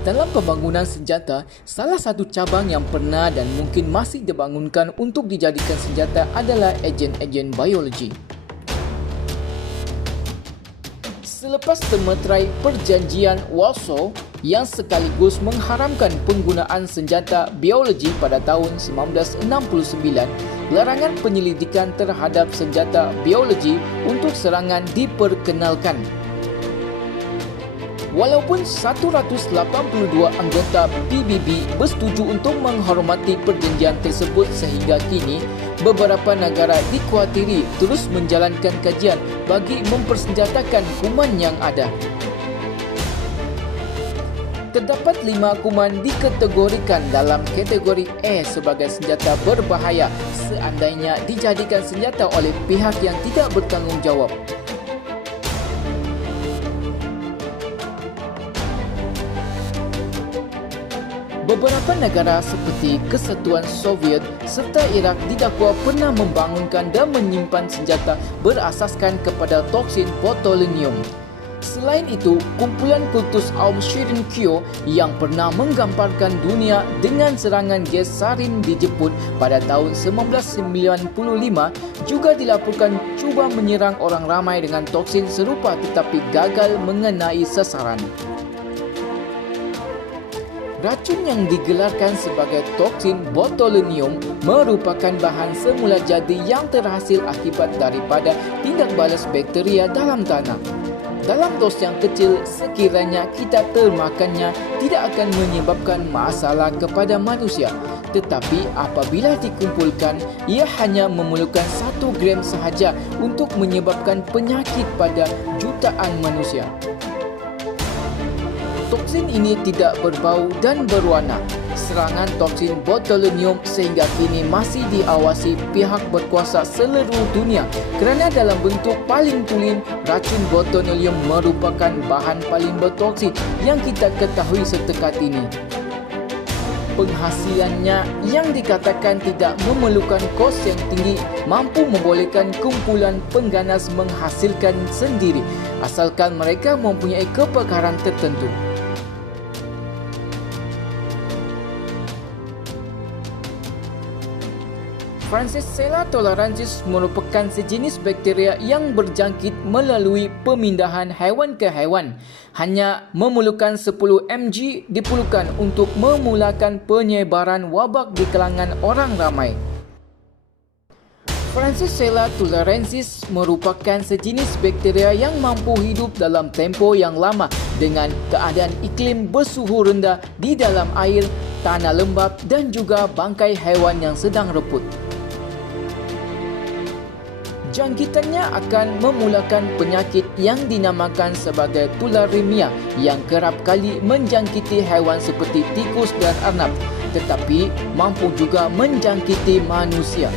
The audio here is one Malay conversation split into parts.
Dalam pembangunan senjata, salah satu cabang yang pernah dan mungkin masih dibangunkan untuk dijadikan senjata adalah ejen-ejen biologi. Selepas termeterai Perjanjian Warsaw yang sekaligus mengharamkan penggunaan senjata biologi pada tahun 1969, larangan penyelidikan terhadap senjata biologi untuk serangan diperkenalkan. Walaupun 182 anggota PBB bersetuju untuk menghormati perjanjian tersebut sehingga kini, beberapa negara dikhawatiri terus menjalankan kajian bagi mempersenjatakan kuman yang ada. Terdapat 5 kuman dikategorikan dalam kategori A sebagai senjata berbahaya seandainya dijadikan senjata oleh pihak yang tidak bertanggungjawab. Beberapa negara seperti Kesatuan Soviet serta Iraq didakwa pernah membangunkan dan menyimpan senjata berasaskan kepada toksin botulinum. Selain itu, kumpulan kultus Aum Shirin Kyo yang pernah menggamparkan dunia dengan serangan gas sarin dijemput pada tahun 1995 juga dilaporkan cuba menyerang orang ramai dengan toksin serupa tetapi gagal mengenai sasaran. Racun yang digelarkan sebagai toksin botulinum merupakan bahan semula jadi yang terhasil akibat daripada tindak balas bakteria dalam tanah. Dalam dos yang kecil, sekiranya kita termakannya tidak akan menyebabkan masalah kepada manusia. Tetapi apabila dikumpulkan, ia hanya memerlukan 1 gram sahaja untuk menyebabkan penyakit pada jutaan manusia. Toksin ini tidak berbau dan berwarna. Serangan toksin botulinum sehingga kini masih diawasi pihak berkuasa seluruh dunia kerana dalam bentuk paling tulen, racun botulinum merupakan bahan paling bertoksin yang kita ketahui sedekat ini. Penghasilannya yang dikatakan tidak memerlukan kos yang tinggi mampu membolehkan kumpulan pengganas menghasilkan sendiri asalkan mereka mempunyai kepakaran tertentu. Francisella tularensis merupakan sejenis bakteria yang berjangkit melalui pemindahan haiwan ke haiwan. Hanya memerlukan 10 mg diperlukan untuk memulakan penyebaran wabak di kalangan orang ramai. Francisella tularensis merupakan sejenis bakteria yang mampu hidup dalam tempoh yang lama dengan keadaan iklim bersuhu rendah di dalam air, tanah lembap dan juga bangkai haiwan yang sedang reput. Jangkitannya akan memulakan penyakit yang dinamakan sebagai tularemia yang kerap kali menjangkiti haiwan seperti tikus dan arnab, tetapi mampu juga menjangkiti manusia.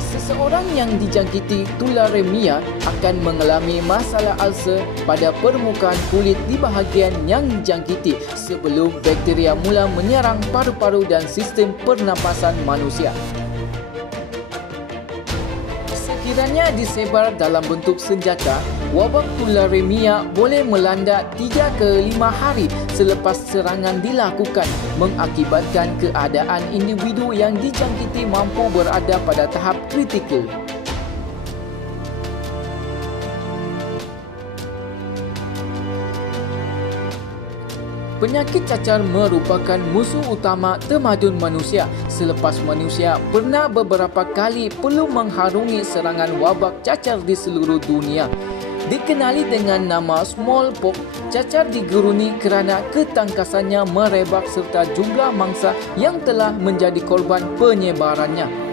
Seseorang yang dijangkiti tularemia akan mengalami masalah ulcer pada permukaan kulit di bahagian yang dijangkiti sebelum bakteria mula menyerang paru-paru dan sistem pernafasan manusia. Sekiranya disebar dalam bentuk senjata, wabak tularemia boleh melanda 3 ke 5 hari selepas serangan dilakukan, mengakibatkan keadaan individu yang dijangkiti mampu berada pada tahap kritikal. Penyakit cacar merupakan musuh utama tamadun manusia selepas manusia pernah beberapa kali perlu mengharungi serangan wabak cacar di seluruh dunia. Dikenali dengan nama smallpox, cacar digeruni kerana ketangkasannya merebak serta jumlah mangsa yang telah menjadi korban penyebarannya.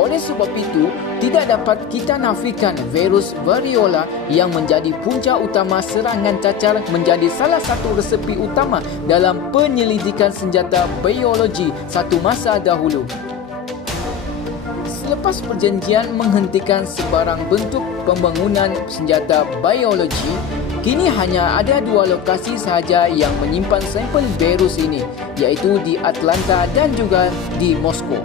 Oleh sebab itu, tidak dapat kita nafikan virus variola yang menjadi punca utama serangan cacar menjadi salah satu resepi utama dalam penyelidikan senjata biologi satu masa dahulu. Selepas perjanjian menghentikan sebarang bentuk pembangunan senjata biologi, kini hanya ada 2 lokasi sahaja yang menyimpan sampel virus ini, iaitu di Atlanta dan juga di Moskow.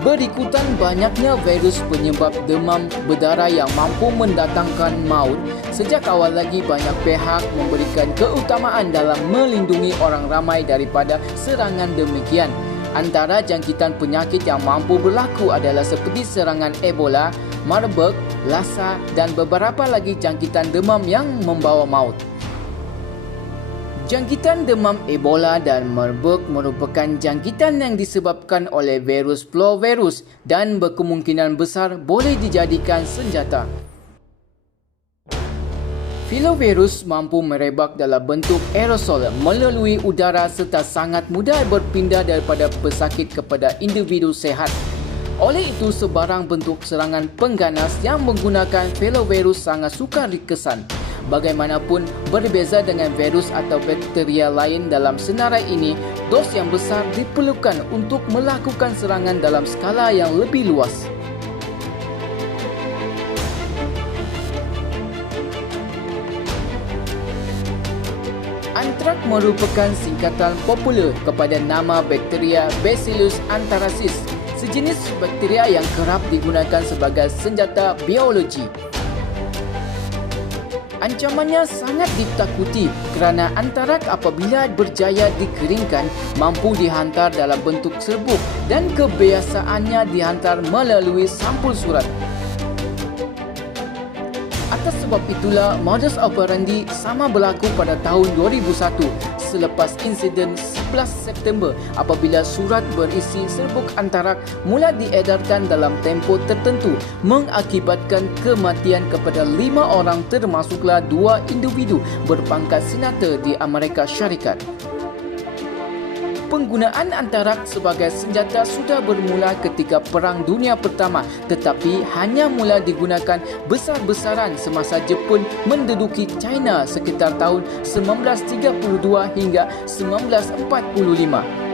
Berikutan banyaknya virus penyebab demam berdarah yang mampu mendatangkan maut, sejak awal lagi banyak pihak memberikan keutamaan dalam melindungi orang ramai daripada serangan demikian. Antara jangkitan penyakit yang mampu berlaku adalah seperti serangan Ebola, Marburg, Lassa dan beberapa lagi jangkitan demam yang membawa maut. Jangkitan demam Ebola dan Marburg merupakan jangkitan yang disebabkan oleh virus fluvirus dan berkemungkinan besar boleh dijadikan senjata. Fluvirus mampu merebak dalam bentuk aerosol melalui udara serta sangat mudah berpindah daripada pesakit kepada individu sehat. Oleh itu, sebarang bentuk serangan pengganas yang menggunakan fluvirus sangat sukar dikesan. Bagaimanapun, berbeza dengan virus atau bakteria lain dalam senarai ini, dos yang besar diperlukan untuk melakukan serangan dalam skala yang lebih luas. Antrak merupakan singkatan popular kepada nama bakteria Bacillus anthracis, sejenis bakteria yang kerap digunakan sebagai senjata biologi. Ancamannya sangat ditakuti kerana antrak apabila berjaya dikeringkan mampu dihantar dalam bentuk serbuk dan kebiasaannya dihantar melalui sampul surat. Atas sebab itulah modus operandi sama berlaku pada tahun 2001 selepas insiden 11 September apabila surat berisi serbuk antrak mula diedarkan dalam tempoh tertentu mengakibatkan kematian kepada 5 orang termasuklah 2 individu berpangkat senator di Amerika Syarikat. Penggunaan antrak sebagai senjata sudah bermula ketika Perang Dunia Pertama tetapi hanya mula digunakan besar-besaran semasa Jepun menduduki China sekitar tahun 1932 hingga 1945.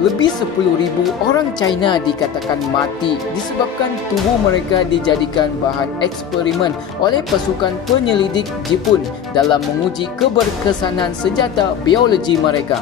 Lebih 10,000 orang China dikatakan mati disebabkan tubuh mereka dijadikan bahan eksperimen oleh pasukan penyelidik Jepun dalam menguji keberkesanan senjata biologi mereka.